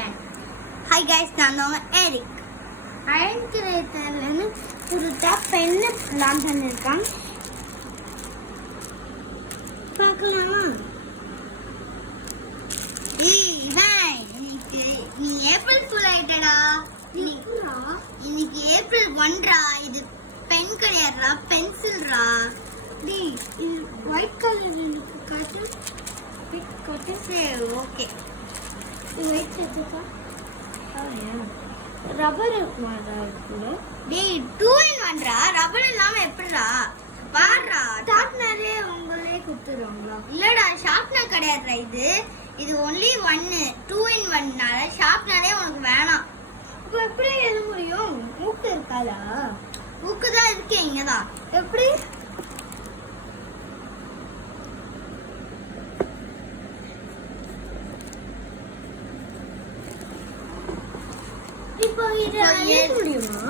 Pan. Hi guys, நான் தான் Eric. Iron கிரேட்டர்லன்னு புதுசா பென்னு லான்ச் பண்ணிருக்காங்க. பார்க்கலாமா? நீ ஏப்ரல் ஃபுல் ஆயிட்டடா. இன்னைக்கு ஏப்ரல் 1 இது பென் கிடையாதுடா, பென்சில்ரா. டேய், இது ஒயிட் கலர் இருக்கு. காட்டு பிக் காட்டு. சரி, ஓகே. இது ஒயிட் சேர்த்துக்கா. ரப்பர் இருக்குமா கூட? டேய், 2 in 1 ரப்பர் இல்லாம எப்படிடா? பாருடா, ஷார்ப்னரே உங்களே கொடுத்துருவாங்களா? இல்லடா, ஷார்ப்னர் கிடையாதுடா. இது ஒன்லி 1 2 in 1னால ஷார்ப்னரே உனக்கு வேணாம். இப்போ எப்படி எழுத முடியும்? மூக்கு இருக்காதா? புக்கு தான் இருக்கு இங்கதான். எப்படி? இப்போ இது எழுத முடியுமா?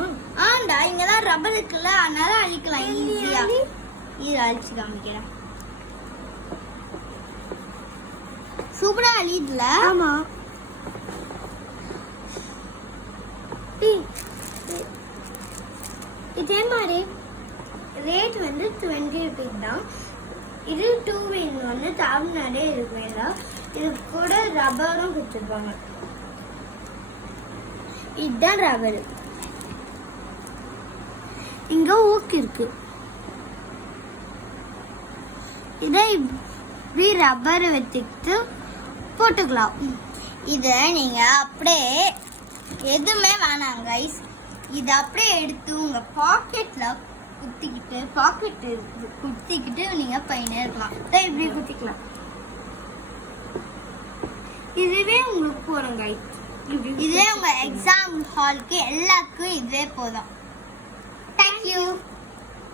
ஆண்டா, இங்கதான் ரப்பர் இருக்குல்ல, அதனால அழிக்கலாம் ஈஸியா. இது அழிச்சு காமிக்கிறேன். சூப்பரா அழியுதுல. ஆமா. இதே மாதிரி ரேட் வந்து 20 rupees தான். இது 2 in 1 ஷார்ப்னரே இருக்குல்ல, இது கூட ரப்பரும் கொடுத்துருப்பாங்க. இதுதான் ரப்பர். இங்க ஊக்கு இருக்கு. இதை இப்படி ரப்பர் வச்சுக்கிட்டு போட்டுக்கலாம். இதை நீங்க அப்படியே எதுவுமே வேணாம் கைஸ். இதை அப்படியே எடுத்து உங்க பாக்கெட்ல குத்திக்கிட்டு நீங்க பையனே இருக்கலாம். இப்படி குத்திக்கலாம். இதுவே உங்களுக்கு போறோம் கைஸ். இதே உங்க எக்ஸாம் ஹாலுக்கு எல்லாருக்கும் இதுவே போதும். தேங்க்யூ.